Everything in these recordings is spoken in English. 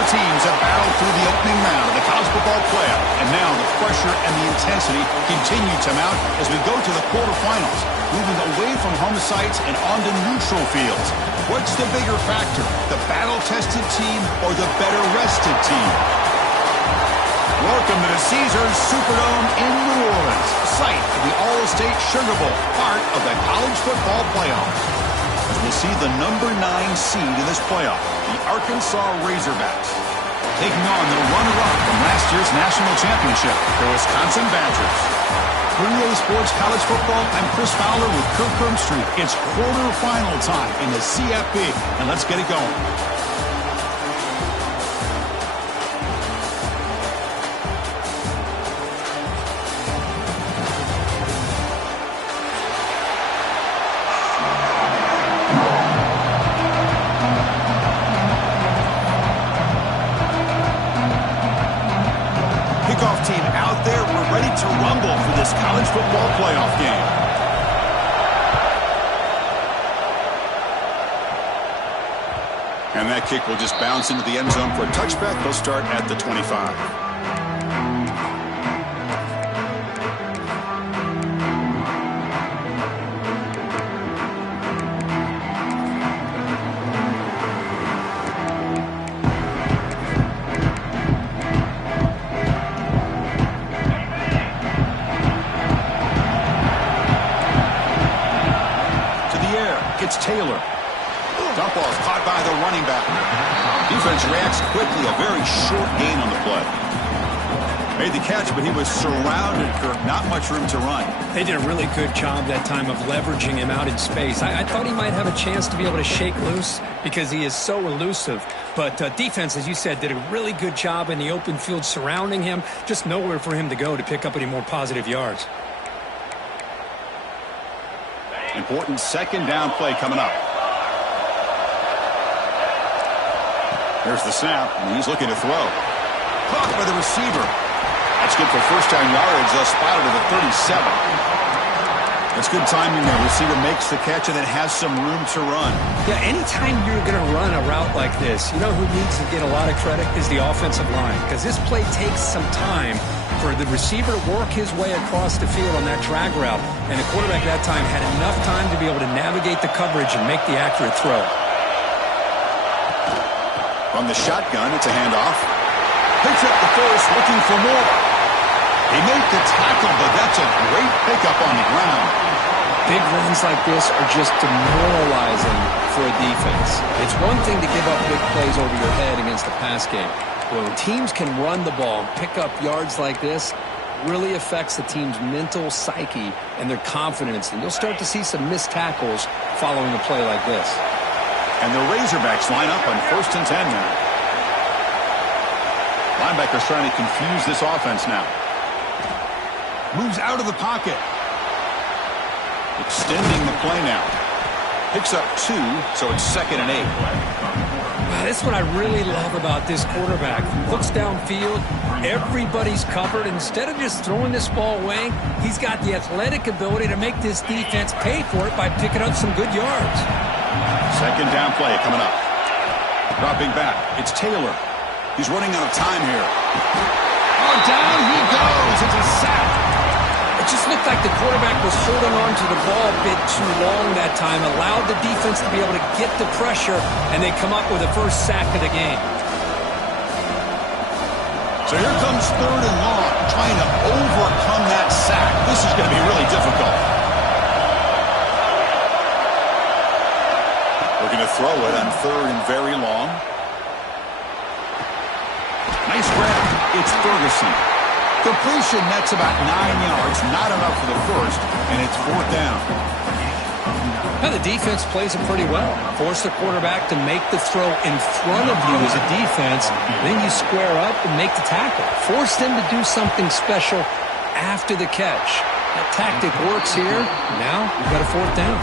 Four teams have battled through the opening round of the college football playoff, and now the pressure and the intensity continue to mount as we go to the quarterfinals, moving away from home sites and onto neutral fields. What's the bigger factor, the battle-tested team or the better-rested team? Welcome to the Caesars Superdome in New Orleans, site of the All-State Sugar Bowl, part of the college football playoffs. As we'll see the number 9 seed in this playoff, the Arkansas Razorbacks, taking on the runner-up from last year's national championship, the Wisconsin Badgers. For EA Sports College Football, I'm Chris Fowler with Kirk Street. It's quarterfinal time in the CFB, and let's get it going. Team out there, we're ready to rumble for this college football playoff game. And that kick will just bounce into the end zone for a touchback. They'll start at the 25. It's Taylor. Dump off caught by the running back. Defense reacts quickly. A very short gain on the play. Made the catch, but he was surrounded, Kirk. Not much room to run. They did a really good job that time of leveraging him out in space. I thought he might have a chance to be able to shake loose because he is so elusive. But defense, as you said, did a really good job in the open field surrounding him. Just nowhere for him to go to pick up any more positive yards. Important second down play coming up. There's the snap, and he's looking to throw. Caught by the receiver. That's good for first down yardage. They'll spot it at the 37. That's good timing there. Receiver makes the catch and then has some room to run. Yeah, anytime you're going to run a route like this, you know who needs to get a lot of credit is the offensive line, because this play takes some time for the receiver to work his way across the field on that drag route. And the quarterback that time had enough time to be able to navigate the coverage and make the accurate throw. From the shotgun, it's a handoff. Picks up the first, looking for more. He made the tackle, but that's a great pickup on the ground. Big runs like this are just demoralizing for a defense. It's one thing to give up big plays over your head against the pass game. When teams can run the ball and pick up yards like this, really affects the team's mental psyche and their confidence. And you'll start to see some missed tackles following a play like this. And the Razorbacks line up on 1st and 10 now. Linebackers trying to confuse this offense now. Moves out of the pocket. Extending the play now. Picks up 2, so it's 2nd and 8. That's what I really love about this quarterback. Looks downfield, everybody's covered. Instead of just throwing this ball away, he's got the athletic ability to make this defense pay for it by picking up some good yards. Second down play coming up. Dropping back, it's Taylor. He's running out of time here. Oh, down he goes. It's a sack. It just looked like the quarterback was holding on to the ball a bit too long that time, allowed the defense to be able to get the pressure, and they come up with the first sack of the game. So here comes 3rd and long, trying to overcome that sack. This is going to be really difficult. Looking to throw it on 3rd and very long. Nice grab. It's Ferguson. Completion, that's about 9 yards. Not enough for the first, and it's 4th down. Now the defense plays it pretty well. Force the quarterback to make the throw in front of you as a defense. Then you square up and make the tackle. Force them to do something special after the catch. That tactic works here. Now you've got a 4th down.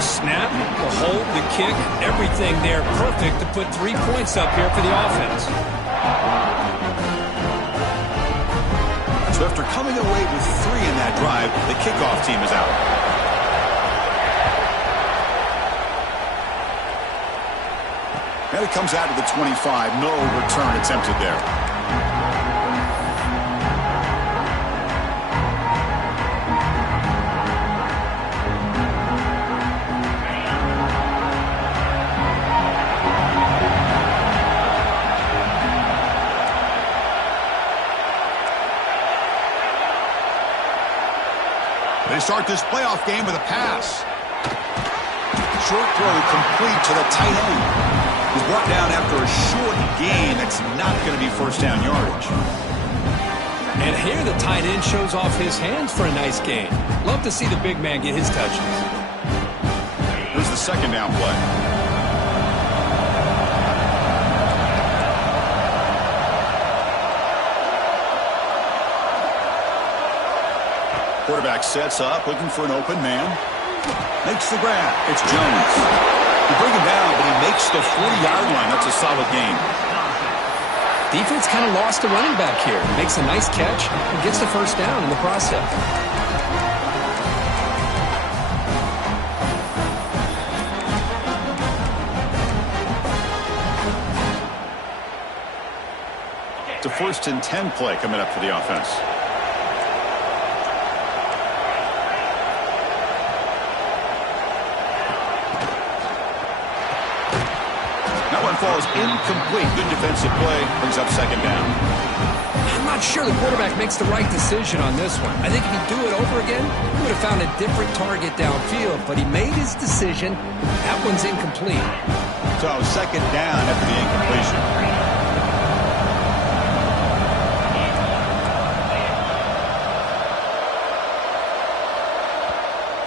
The snap, the hold, the kick, everything there perfect to put 3 points up here for the offense. So after coming away with 3 in that drive, the kickoff team is out. And it comes out to the 25. No return attempted there. They start this playoff game with a pass. Short throw complete to the tight end. He's brought down after a short gain. That's not going to be first down yardage. And here the tight end shows off his hands for a nice gain. Love to see the big man get his touches. Here's the second down play. Quarterback sets up, looking for an open man. Makes the grab. It's Jones. They bring him down, but he makes the 40-yard line. That's a solid gain. Defense kind of lost the running back here. Makes a nice catch and gets the first down in the process. It's a 1st and 10 play coming up for the offense. Falls incomplete. Good defensive play. Brings up second down. I'm not sure the quarterback makes the right decision on this one. I think if he'd do it over again, he would have found a different target downfield, but he made his decision. That one's incomplete. So second down after the incompletion.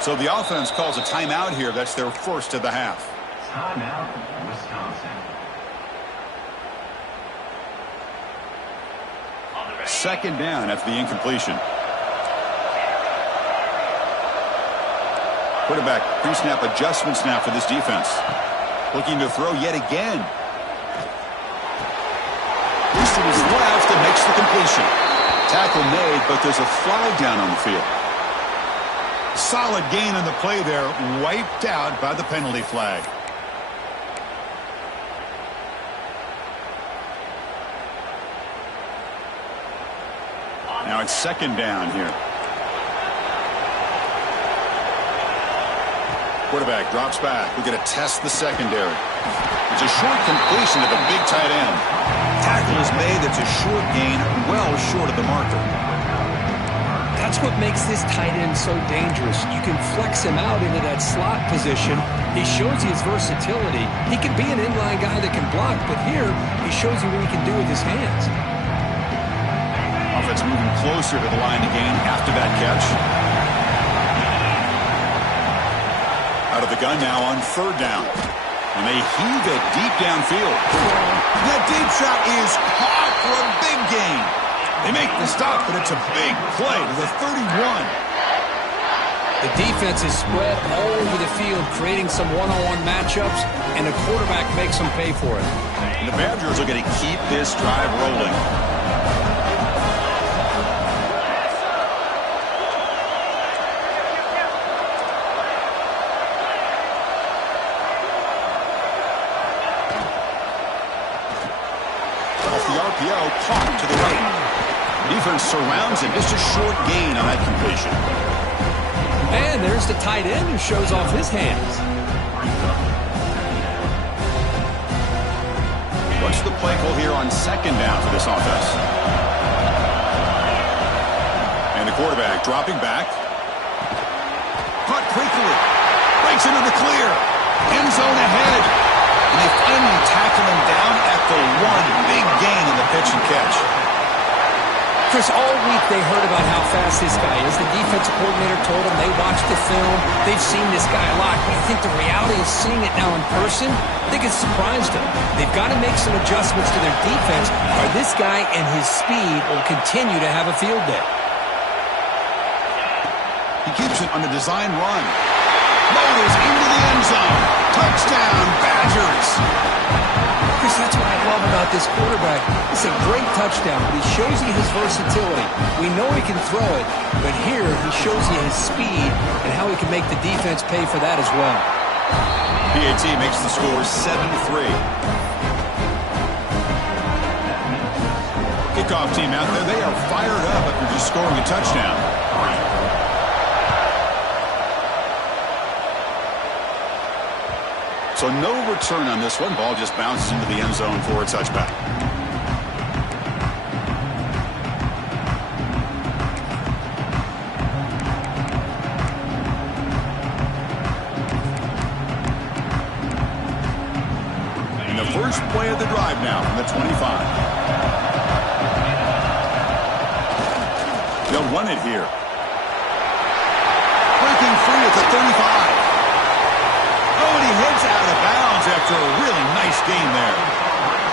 So the offense calls a timeout here. That's their first of the half. Timeout, Wisconsin. Second down after the incompletion. Quarterback pre-snap adjustments now for this defense. Looking to throw yet again. Loose to his left and makes the completion. Tackle made, but there's a flag down on the field. Solid gain on the play there. Wiped out by the penalty flag. Now it's second down here. Quarterback drops back. We're going to test the secondary. It's a short completion to the big tight end. Tackle is made. That's a short gain, well short of the marker. That's what makes this tight end so dangerous. You can flex him out into that slot position. He shows you his versatility. He can be an inline guy that can block, but here he shows you what he can do with his hands. Offense moving closer to the line to gain after that catch. Out of the gun now on third down. And they heave it deep downfield. That deep shot is caught for a big gain. They make the stop, but it's a big play to the 31. The defense is spread all over the field, creating some one-on-one matchups, and the quarterback makes them pay for it. And the Badgers are going to keep this drive rolling. Caught to the right. Defense surrounds him. Just a short gain on that completion. And there's the tight end who shows off his hands. What's the play call here on second down for this offense? And the quarterback dropping back. Caught quickly. Breaks into the clear. End zone ahead. And they finally tackle him down at the one. Big gain in the pitch and catch. Chris, all week they heard about how fast this guy is. The defensive coordinator told them they watched the film. They've seen this guy a lot. But I think the reality of seeing it now in person, I think it's surprised them. They've got to make some adjustments to their defense, or this guy and his speed will continue to have a field day. He keeps it on the design run. Motors into the end zone. Touchdown, Badgers. Chris, that's what I love about this quarterback. It's a great touchdown, but he shows you his versatility. We know he can throw it, but here he shows you his speed and how he can make the defense pay for that as well. PAT makes the score 7-3. kickoff team out there, they are fired up after just scoring a touchdown. So no return on this one. Ball just bounces into the end zone for a touchback. And the first play of the drive now from the 25. They'll run it here. Breaking free at the 35. Oh, and he heads out of bounds after a really nice game there.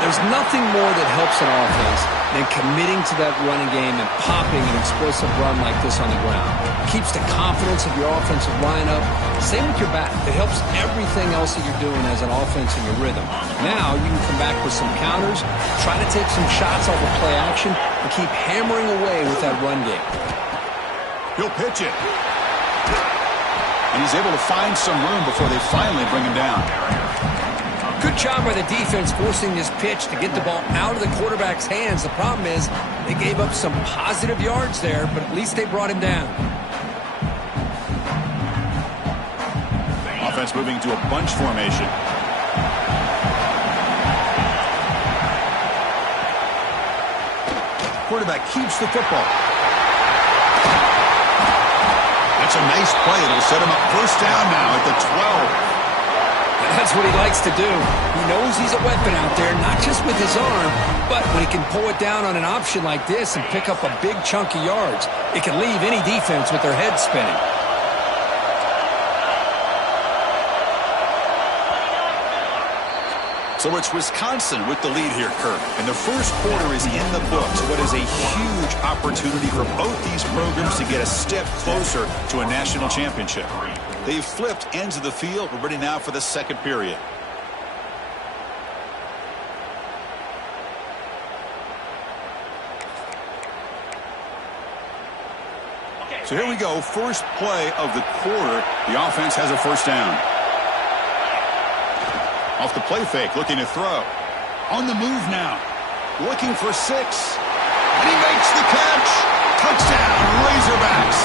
There's nothing more that helps an offense than committing to that running game and popping an explosive run like this on the ground. It keeps the confidence of your offensive line up. Same with your back. It helps everything else that you're doing as an offense in your rhythm. Now you can come back with some counters, try to take some shots off of play action, and keep hammering away with that run game. He'll pitch it. And he's able to find some room before they finally bring him down. Good job by the defense forcing this pitch to get the ball out of the quarterback's hands. The problem is they gave up some positive yards there, but at least they brought him down. Offense moving to a bunch formation. Quarterback keeps the football. That's a nice play. It'll set him up first down now at the 12. That's what he likes to do. He knows he's a weapon out there, not just with his arm, but when he can pull it down on an option like this and pick up a big chunk of yards, it can leave any defense with their head spinning. So it's Wisconsin with the lead here, Kirk. And the first quarter is in the books. What is a huge opportunity for both these programs to get a step closer to a national championship. They've flipped ends of the field. We're ready now for the second period. So here we go. First play of the quarter. The offense has a first down. Off the play fake, looking to throw. On the move now. Looking for 6. And he makes the catch. Touchdown, Razorbacks.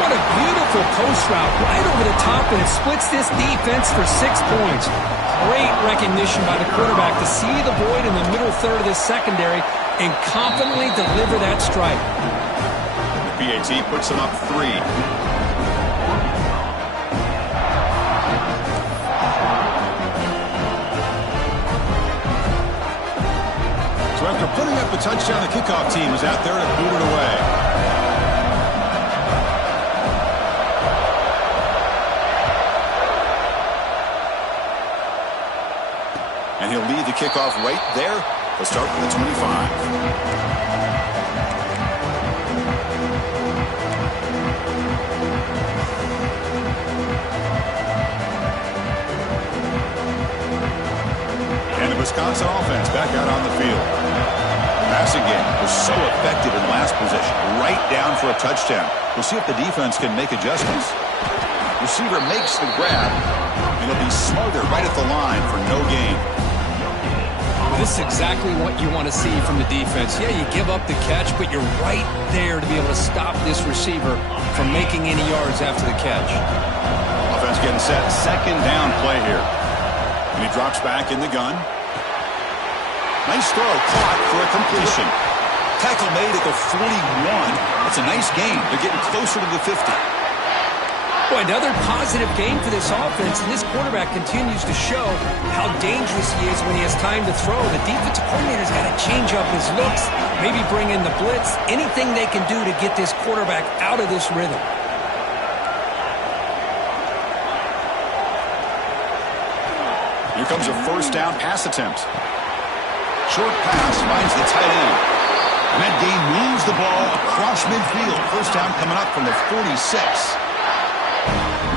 What a beautiful post route right over the top, and it splits this defense for 6 points. Great recognition by the quarterback to see the void in the middle third of this secondary and confidently deliver that strike. The PAT puts them up 3. So after putting up the touchdown, the kickoff team is out there to boot it away. And he'll lead the kickoff right there. He'll start with the 25. And the Wisconsin offense back out on the field. The passing game was so effective in last possession, right down for a touchdown. We'll see if the defense can make adjustments. Receiver makes the grab, and he'll be smothered right at the line for no gain. This is exactly what you want to see from the defense. Yeah, you give up the catch, but you're right there to be able to stop this receiver from making any yards after the catch. Offense getting set. Second down play here. And he drops back in the gun. Nice throw, caught for a completion. Tackle made at the 41. That's a nice gain. They're getting closer to the 50. Boy, another positive game for this offense, and this quarterback continues to show how dangerous he is when he has time to throw. The defensive coordinator's got to change up his looks, maybe bring in the blitz, anything they can do to get this quarterback out of this rhythm. Here comes a first down pass attempt. Short pass finds the tight end. And that gain moves the ball across midfield. First down coming up from the 46.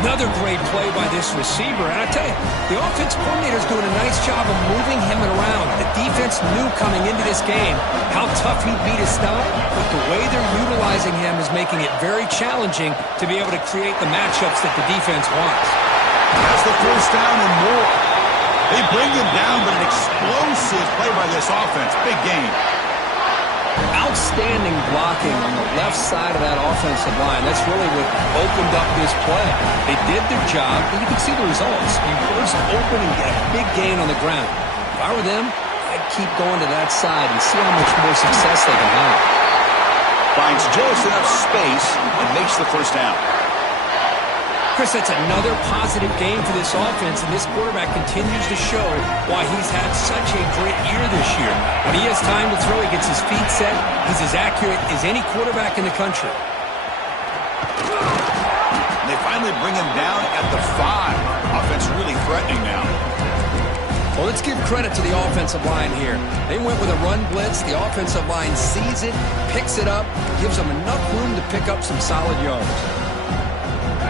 Another great play by this receiver. And I tell you, the offense coordinator's doing a nice job of moving him around. The defense knew coming into this game how tough he'd be to stop, but the way they're utilizing him is making it very challenging to be able to create the matchups that the defense wants. That's the first down and more. They bring him down, but an explosive play by this offense. Big game. outstanding blocking on the left side of that offensive line. That's really what opened up this play. They did their job, and you can see the results. You burst open and get a big gain on the ground. If I were them, I'd keep going to that side and see how much more success they can have. Finds just enough space and makes the first down. Chris, that's another positive game for this offense, and this quarterback continues to show why he's had such a great year this year. When he has time to throw, he gets his feet set. He's as accurate as any quarterback in the country. And they finally bring him down at the 5. Offense really threatening now. Well, let's give credit to the offensive line here. They went with a run blitz. The offensive line sees it, picks it up, gives them enough room to pick up some solid yards.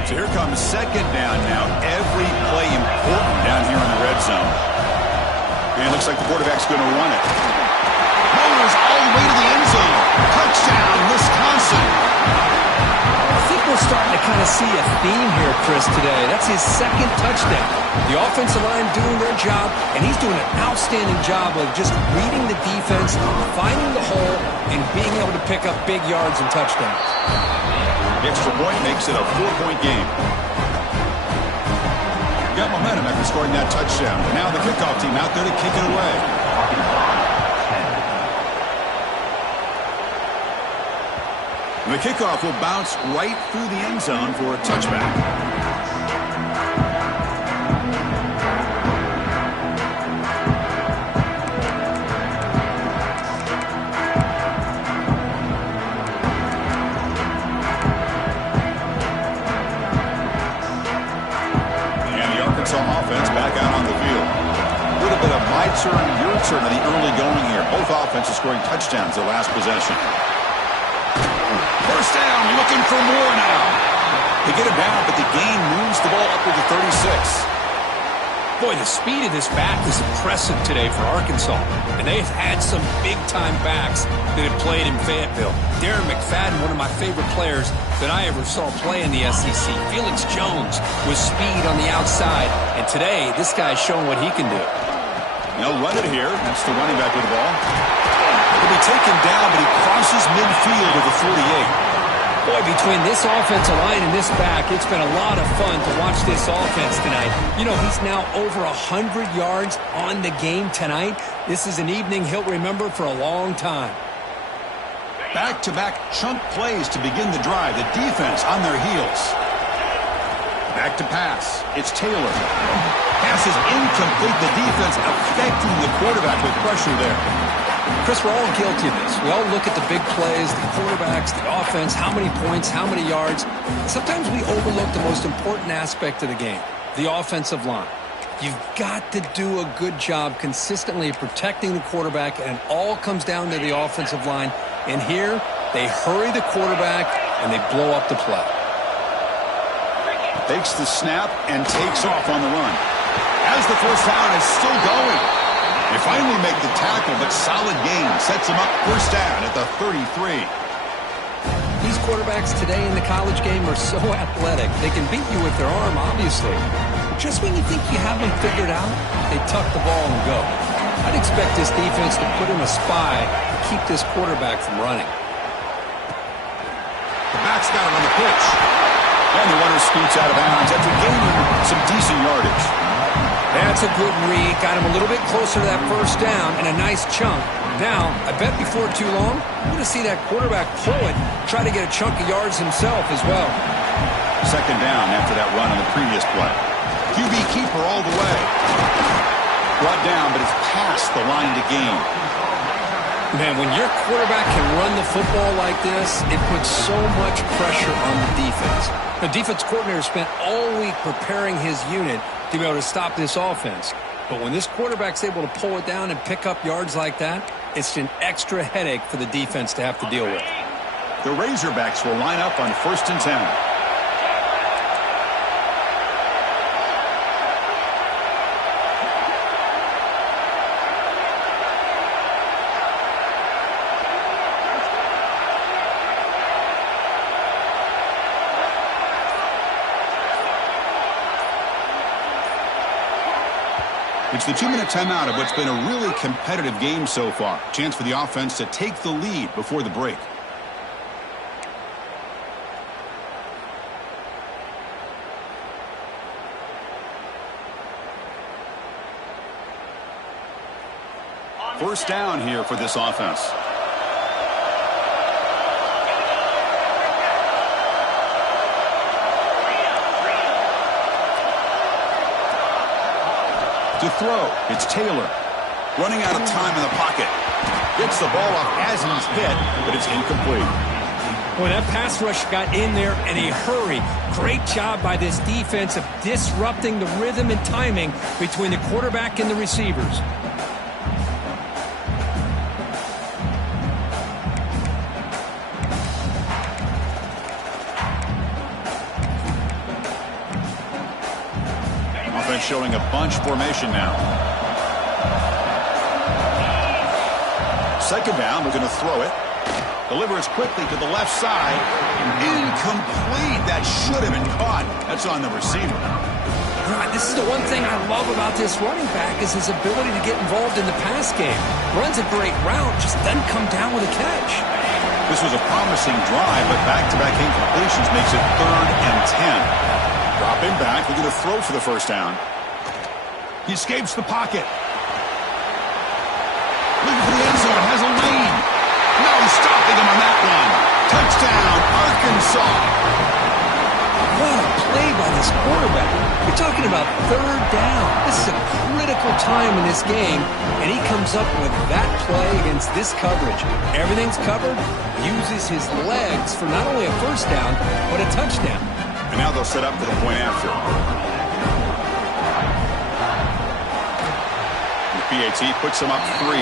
So here comes second down now. Every play important down here in the red zone. And it looks like the quarterback's going to run it. Motors all the way to the end zone. Touchdown, Wisconsin. I think we're starting to kind of see a theme here, Chris, today. That's his second touchdown. The offensive line doing their job, and he's doing an outstanding job of just reading the defense, finding the hole, and being able to pick up big yards and touchdowns. The extra point makes it a 4-point game. Got momentum after scoring that touchdown. Now the kickoff team out there to kick it away. The kickoff will bounce right through the end zone for a touchback. Offense back out on the field. A little bit of my turn, your turn in the early going here. Both offenses scoring touchdowns their last possession. First down, looking for more now. They get it down, but the gain moves the ball up to the 36. Boy, the speed of this back is impressive today for Arkansas. And they've had some big-time backs that have played in Fayetteville. Darren McFadden, one of my favorite players that I ever saw play in the SEC. Felix Jones with speed on the outside. And today, this guy's showing what he can do. They'll run it here. That's the running back with the ball. He'll be taken down, but he crosses midfield with the 48. Boy, between this offensive line and this back, it's been a lot of fun to watch this offense tonight. You know, he's now over 100 yards on the game tonight. This is an evening he'll remember for a long time. Back-to-back chunk plays to begin the drive. The defense on their heels. Back to pass. It's Taylor. Pass is incomplete. The defense affecting the quarterback with pressure there. Chris, we're all guilty of this. We all look at the big plays, the quarterbacks, the offense, how many points, how many yards. Sometimes we overlook the most important aspect of the game, the offensive line. You've got to do a good job consistently protecting the quarterback, and it all comes down to the offensive line. And here, they hurry the quarterback, and they blow up the play. Takes the snap and takes off on the run. As the first down is still going. They finally make the tackle, but solid gain. Sets them up first down at the 33. These quarterbacks today in the college game are so athletic. They can beat you with their arm, obviously. Just when you think you have them figured out, they tuck the ball and go. I'd expect this defense to put in a spy to keep this quarterback from running. The back's got it on the pitch. And the runner scoots out of bounds after gaining some decent yardage. That's a good read. Got him a little bit closer to that first down and a nice chunk. Now, I bet before too long, we're going to see that quarterback pull it, try to get a chunk of yards himself as well. Second down after that run on the previous play. QB keeper all the way. Brought down, but it's past the line to gain. Man, when your quarterback can run the football like this, it puts so much pressure on the defense. The defense coordinator spent all week preparing his unit to be able to stop this offense. But when this quarterback's able to pull it down and pick up yards like that, it's an extra headache for the defense to have to deal with. The Razorbacks will line up on 1st and 10. It's the 2-minute timeout of what's been a really competitive game so far. Chance for the offense to take the lead before the break. First down here for this offense. To throw, it's Taylor. Running out of time in the pocket. Gets the ball off as he's hit, but it's incomplete. Boy, that pass rush got in there in a hurry. Great job by this defense of disrupting the rhythm and timing between the quarterback and the receivers. Showing a bunch formation now. Second down, we're going to throw it. Delivers quickly to the left side. Incomplete. That should have been caught. That's on the receiver. This is the one thing I love about this running back is his ability to get involved in the pass game. Runs a great route, just doesn't come down with a catch. This was a promising drive, but back-to-back incompletions makes it 3rd and 10. Dropping back, we're going to throw for the first down. He escapes the pocket. Looking for the end zone, has a lane. No stopping him on that one. Touchdown, Arkansas. What a play by this quarterback. You're talking about 3rd down. This is a critical time in this game, and he comes up with that play against this coverage. Everything's covered, uses his legs for not only a first down, but a touchdown. And now they'll set up for the point after. The PAT puts them up 3.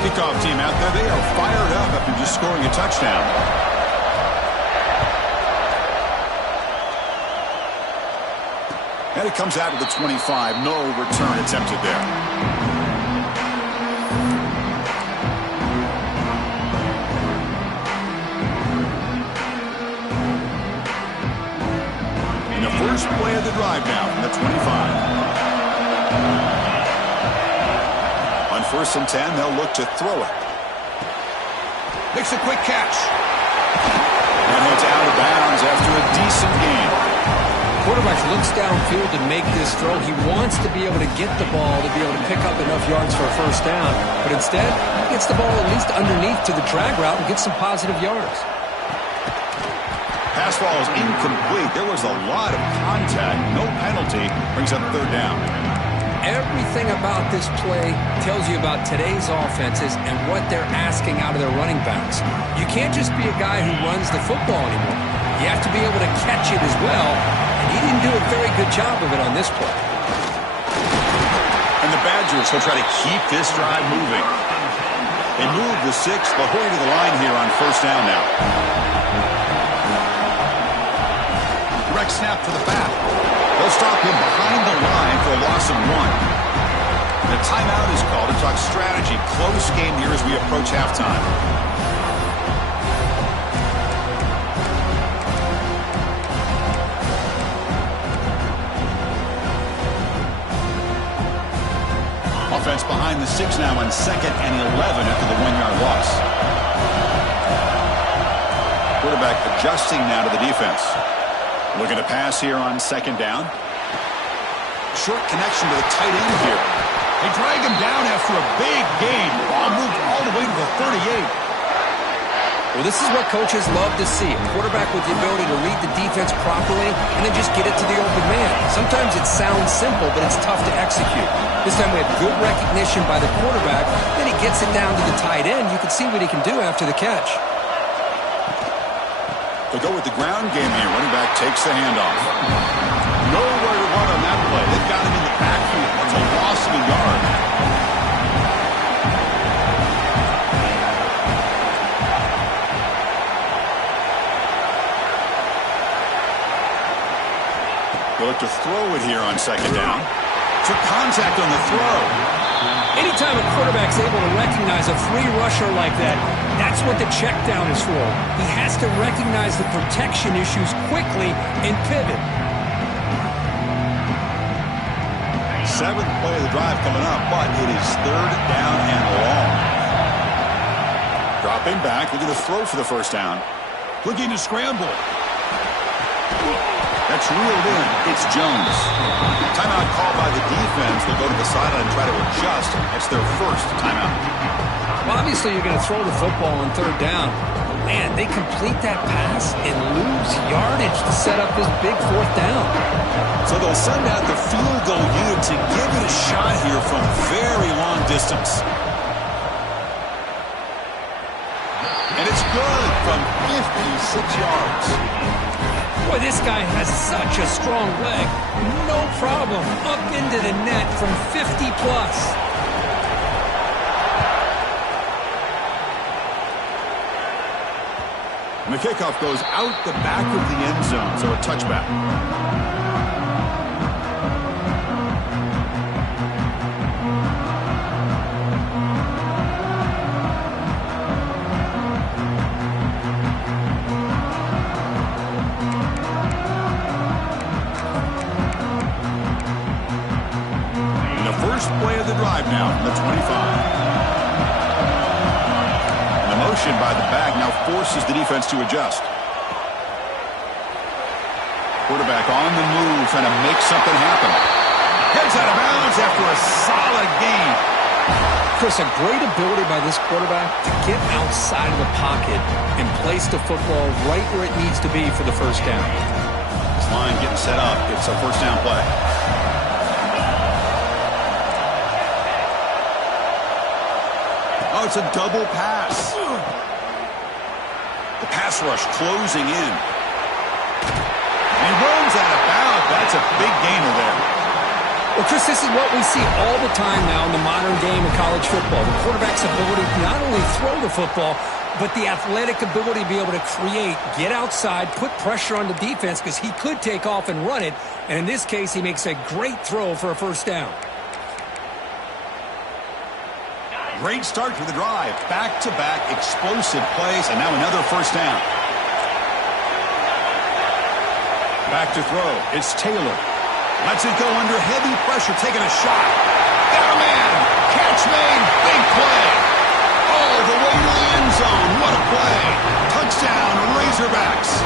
Kickoff team out there, they are fired up after just scoring a touchdown. And it comes out of the 25. No return attempted there. In the first play of the drive now from the 25. On 1st and 10, they'll look to throw it. Makes a quick catch. And it's out of bounds after a decent game. Quarterback looks downfield to make this throw. He wants to be able to get the ball to be able to pick up enough yards for a first down. But instead, he gets the ball at least underneath to the drag route and gets some positive yards. Pass ball is incomplete. There was a lot of contact. No penalty. Brings up 3rd down. Everything about this play tells you about today's offenses and what they're asking out of their running backs. You can't just be a guy who runs the football anymore. You have to be able to catch it as well. He didn't do a very good job of it on this play. And the Badgers will try to keep this drive moving. They move the 6, but hurry to the line here on 1st down now. Direct snap to the back. They'll stop him behind the line for a loss of 1. The timeout is called to talk strategy. Close game here as we approach halftime. Offense behind the 6 now on 2nd and 11 after the 1-yard loss. Quarterback adjusting now to the defense. Looking to pass here on 2nd down. Short connection to the tight end here. They drag him down after a big gain. Ball moved all the way to the 38. Well, this is what coaches love to see. A quarterback with the ability to read the defense properly and then just get it to the open man. Sometimes it sounds simple, but it's tough to execute. This time we have good recognition by the quarterback. Then he gets it down to the tight end. You can see what he can do after the catch. They'll go with the ground game here. Running back takes the handoff. Nowhere to run on that play. They've got him in the backfield. That's a loss of a yard. They look to throw it here on 2nd down. To took contact on the throw. Anytime a quarterback's able to recognize a free rusher like that, that's what the check down is for. He has to recognize the protection issues quickly and pivot. Seventh play of the drive coming up, but it is third down and long. Dropping back, looking to throw for the first down. Looking to scramble. That's reeled in. It's Jones. Timeout called by the defense. They'll go to the sideline and try to adjust. It's their first timeout. Well, obviously, you're going to throw the football on third down. Man, they complete that pass and lose yardage to set up this big fourth down. So they'll send out the field goal unit to give it a shot here from very long distance. And it's good from 56 yards. Boy, this guy has such a strong leg. No problem. Up into the net from 50 plus. And the kickoff goes out the back of the end zone, so a touchback. And the first play of the drive now from the 25. Motion by the back now forces the defense to adjust. Quarterback on the move, trying to make something happen. Heads out of bounds after a solid gain. Chris, a great ability by this quarterback to get outside of the pocket and place the football right where it needs to be for the first down. This line getting set up. It's a first down play. Oh, it's a double pass. The pass rush closing in. And he runs out of bounds. That's a big gainer there. Well, Chris, this is what we see all the time now in the modern game of college football. The quarterback's ability to not only throw the football, but the athletic ability to be able to create, get outside, put pressure on the defense because he could take off and run it. And in this case, he makes a great throw for a first down. Great start to the drive. Back-to-back explosive plays, and now another first down. Back to throw. It's Taylor. Lets it go under heavy pressure, taking a shot. Got a man. Catch made. Big play. All the way to the end zone. What a play. Touchdown, Razorbacks.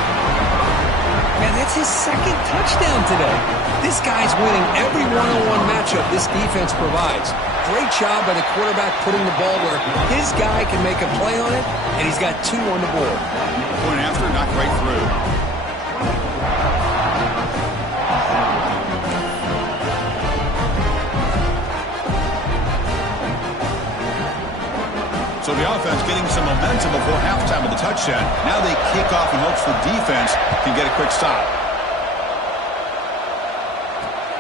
Man, that's his second touchdown today. This guy's winning every one-on-one matchup this defense provides. Great job by the quarterback putting the ball where his guy can make a play on it, and he's got two on the board. Point after, knocked right through. So the offense getting some momentum before halftime with the touchdown. Now they kick off in hopes the defense can get a quick stop.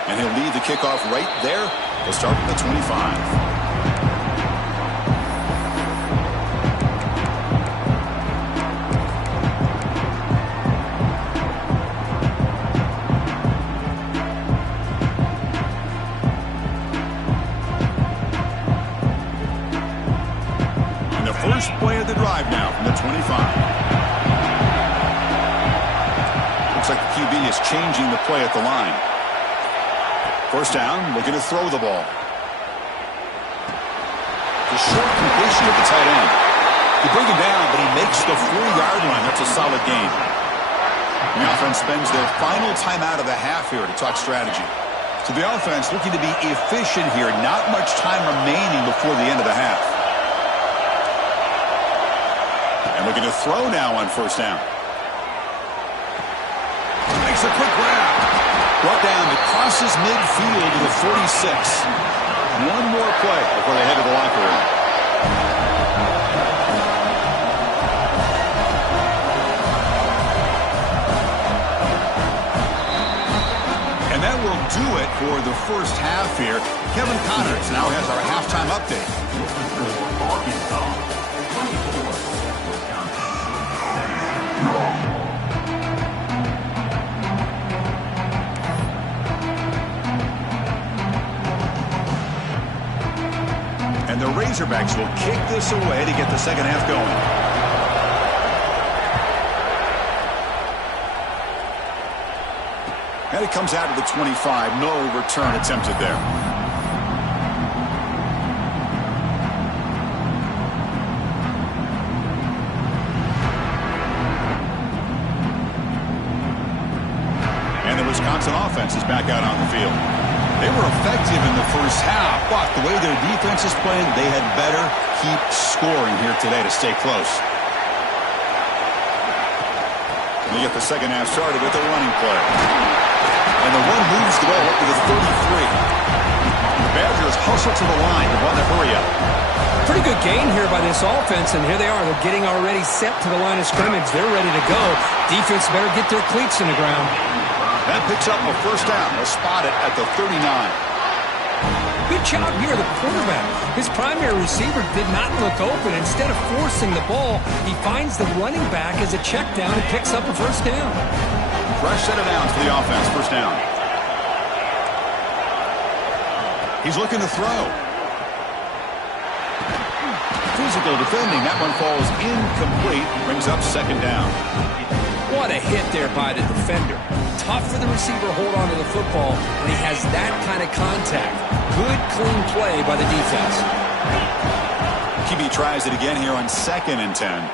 And he'll leave the kickoff right there. They'll start from the 25. And the first play of the drive now from the 25. Looks like the QB is changing the play at the line. First down, looking to throw the ball. The short completion at the tight end. You bring him down, but he makes the 4-yard line. That's a solid gain. The offense spends their final timeout of the half here to talk strategy. So the offense looking to be efficient here. Not much time remaining before the end of the half. And looking to throw now on first down. Makes a quick grab. Brought down to crosses midfield to the 46. One more play before they head to the locker room. And that will do it for the first half here. Kevin Connors now has our halftime update. And the Razorbacks will kick this away to get the second half going. And it comes out to the 25. No return attempted there. And the Wisconsin offense is back out on the field. They were effective in the first half, but the way their defense is playing, they had better keep scoring here today to stay close. We get the second half started with a running play. And the run moves the ball up to the 33. The Badgers hustle to the line to run the hurry up. Pretty good gain here by this offense, and here they are. They're getting already set to the line of scrimmage. They're ready to go. Defense better get their cleats in the ground. That picks up a first down. They'll spot it at the 39. Good job here, the quarterback. His primary receiver did not look open. Instead of forcing the ball, he finds the running back as a check down and picks up a first down. Fresh set of downs for the offense. First down. He's looking to throw. Physical defending. That one falls incomplete. Brings up second down. What a hit there by the defender. Tough for the receiver to hold on to the football when he has that kind of contact. Good, clean play by the defense. QB tries it again here on 2nd and 10.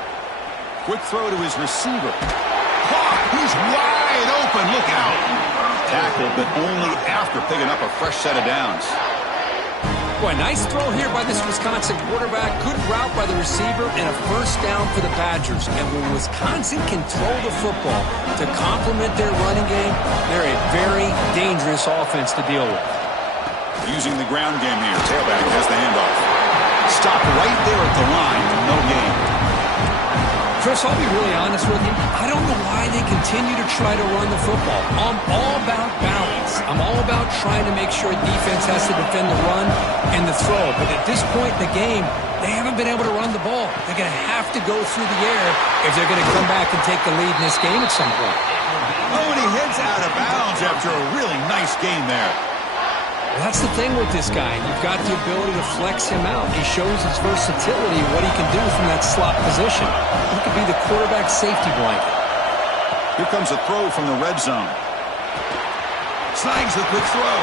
Quick throw to his receiver. Caught! He's wide open. Look out. Tackled, but only after picking up a fresh set of downs. Boy, nice throw here by this Wisconsin quarterback. Good route by the receiver and a first down for the Badgers. And when Wisconsin can throw the football to complement their running game, they're a very dangerous offense to deal with. Using the ground game here. Tailback has the handoff. Stopped right there at the line. No gain. Chris, I'll be really honest with you. I don't know why they continue to try to run the football. I'm all about balance. I'm all about trying to make sure defense has to defend the run and the throw. But at this point in the game, they haven't been able to run the ball. They're going to have to go through the air if they're going to come back and take the lead in this game at some point. Oh, and he heads out of bounds after a really nice game there. Well, that's the thing with this guy. You've got the ability to flex him out. He shows his versatility, what he can do from that slot position. He could be the quarterback safety blanket. Here comes a throw from the red zone. Snags the quick throw.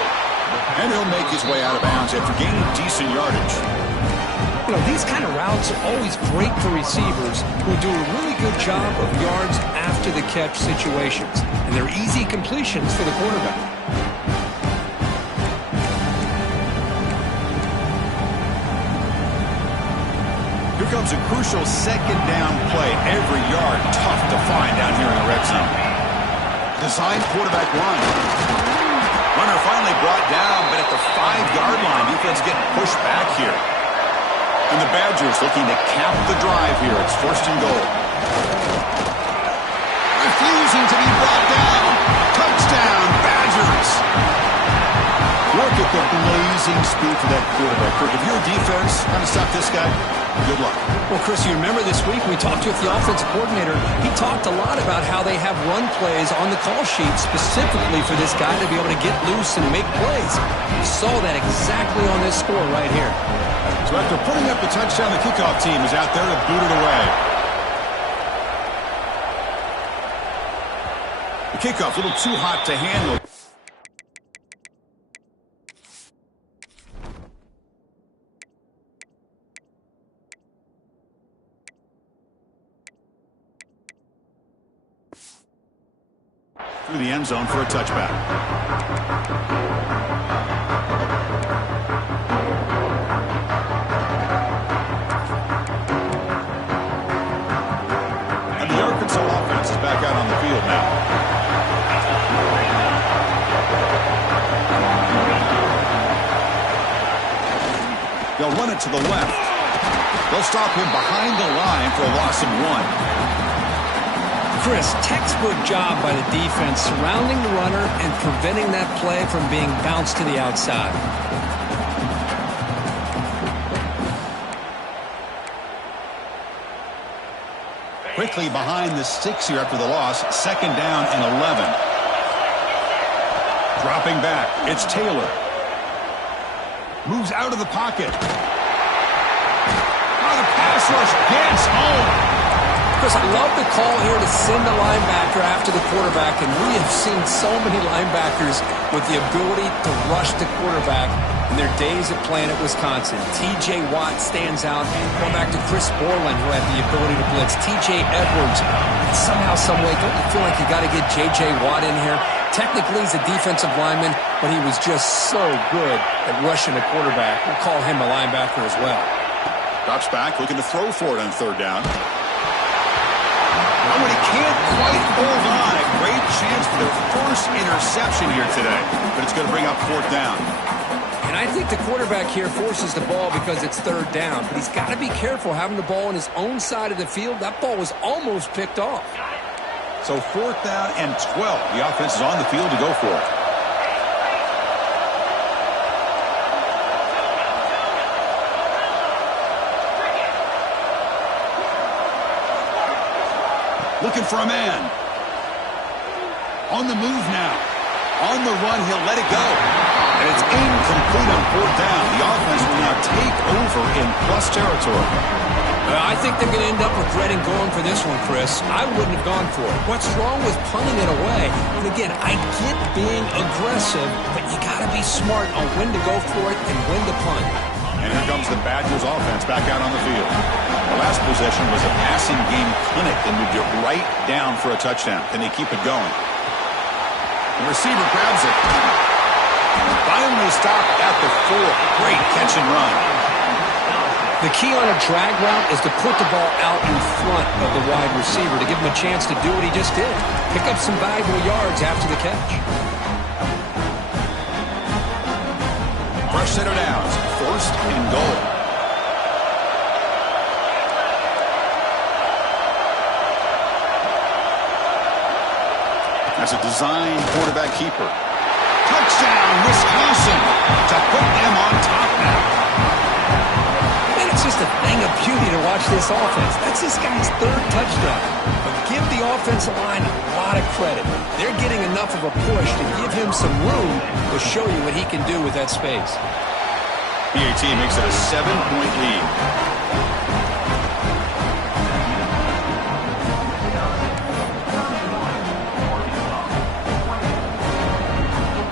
And he'll make his way out of bounds after gaining decent yardage. You know, these kind of routes are always great for receivers who do a really good job of yards after the catch situations. And they're easy completions for the quarterback. Here comes a crucial second down play. Every yard tough to find down here in the red zone. Designed quarterback run. Runner finally brought down, but at the 5-yard line, defense getting pushed back here. And the Badgers looking to cap the drive here. It's 1st and goal. Refusing to be brought down. Touchdown, Badgers. Look at the blazing speed for that quarterback. Kirk, if you're a defense trying to stop this guy, good luck. Well, Chris, you remember this week we talked with the offensive coordinator. He talked a lot about how they have run plays on the call sheet specifically for this guy to be able to get loose and make plays. We saw that exactly on this score right here. So after putting up the touchdown, the kickoff team is out there to boot it away. The kickoff a little too hot to handle. Through the end zone for a touchback. And the Arkansas offense is back out on the field now. They'll run it to the left. They'll stop him behind the line for a loss of 1. Chris, textbook job by the defense surrounding the runner and preventing that play from being bounced to the outside. Quickly behind the 6 here after the loss. 2nd down and 11. Dropping back. It's Taylor. Moves out of the pocket. Now the pass rush gets home. Chris, I love the call here to send the linebacker after the quarterback, and we have seen so many linebackers with the ability to rush the quarterback in their days of playing at Wisconsin. T.J. Watt stands out. Going back to Chris Borland, who had the ability to blitz. T.J. Edwards. And somehow, some way, don't you feel like you got to get J.J. Watt in here? Technically, he's a defensive lineman, but he was just so good at rushing the quarterback. We'll call him a linebacker as well. Drops back, looking to throw for it on third down. Oh, and he can't quite hold on. A great chance for their first interception here today, but it's going to bring up fourth down. And I think the quarterback here forces the ball because it's third down, but he's got to be careful having the ball on his own side of the field. That ball was almost picked off. So fourth down and 12. The offense is on the field to go for it. Looking for a man. On the move now. On the run, he'll let it go. And it's incomplete on fourth down. The offense will now take over in plus territory. I think they're going to end up regretting going for this one, Chris. I wouldn't have gone for it. What's wrong with punting it away? And again, I get being aggressive, but you got to be smart on when to go for it and when to punt. And here comes the Badgers offense back out on the field. The last possession was a passing game clinic and moved it right down for a touchdown. Can they keep it going? The receiver grabs it. Finally stopped at the 4. Great catch and run. The key on a drag route is to put the ball out in front of the wide receiver to give him a chance to do what he just did. Pick up some valuable yards after the catch. Fresh set of downs. First and goal. That's a design quarterback keeper. Touchdown, Wisconsin, to put them on top now. Man, it's just a thing of beauty to watch this offense. That's this guy's third touchdown. But give the offensive line a lot of credit. They're getting enough of a push to give him some room to show you what he can do with that space. PAT makes it a 7-point lead.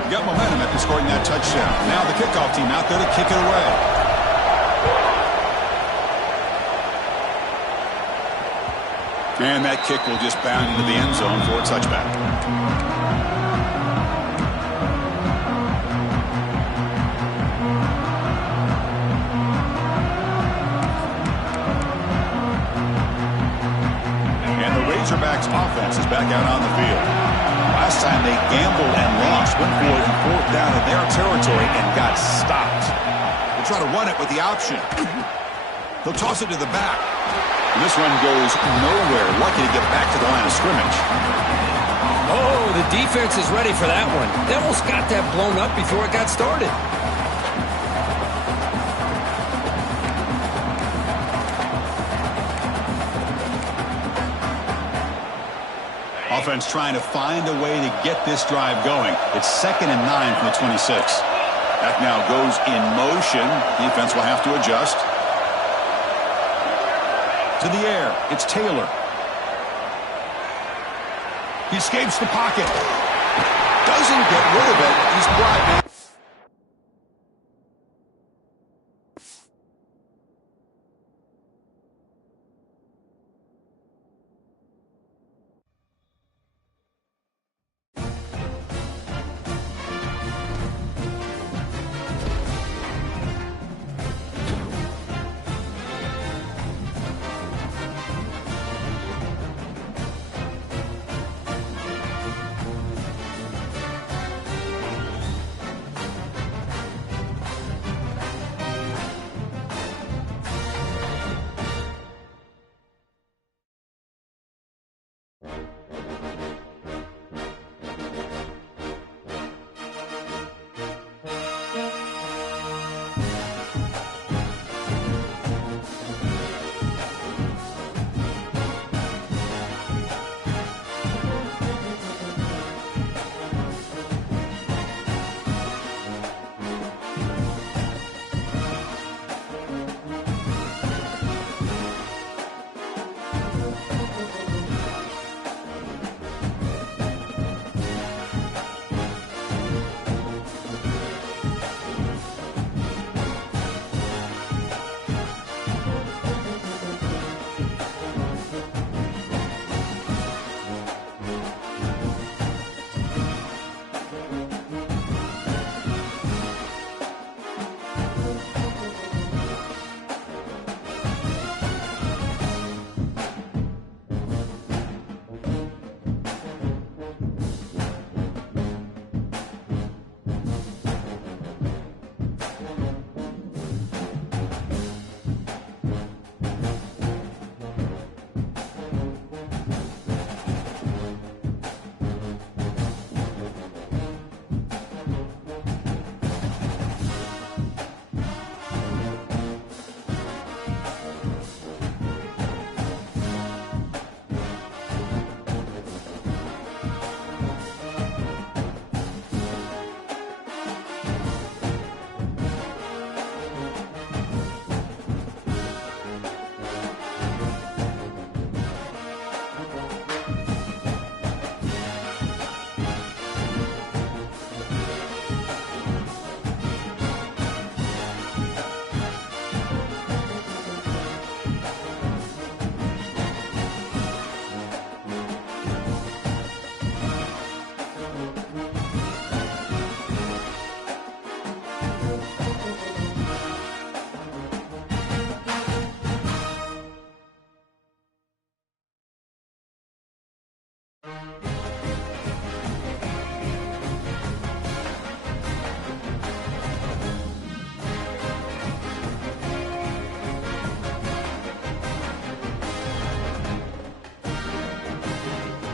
Got momentum after scoring that touchdown. Now the kickoff team out there to kick it away. And that kick will just bound into the end zone for a touchback. And the Razorbacks offense is back out on the field. Last time they gambled and lost, went for it in fourth down in their territory and got stopped. They'll try to run it with the option. They'll toss it to the back. And this run goes nowhere. Lucky to get back to the line of scrimmage. Oh, the defense is ready for that one. They almost got that blown up before it got started. Offense trying to find a way to get this drive going. It's 2nd and 9 from the 26. That now goes in motion. Defense will have to adjust. To the air. It's Taylor. He escapes the pocket. Doesn't get rid of it. He's brought down.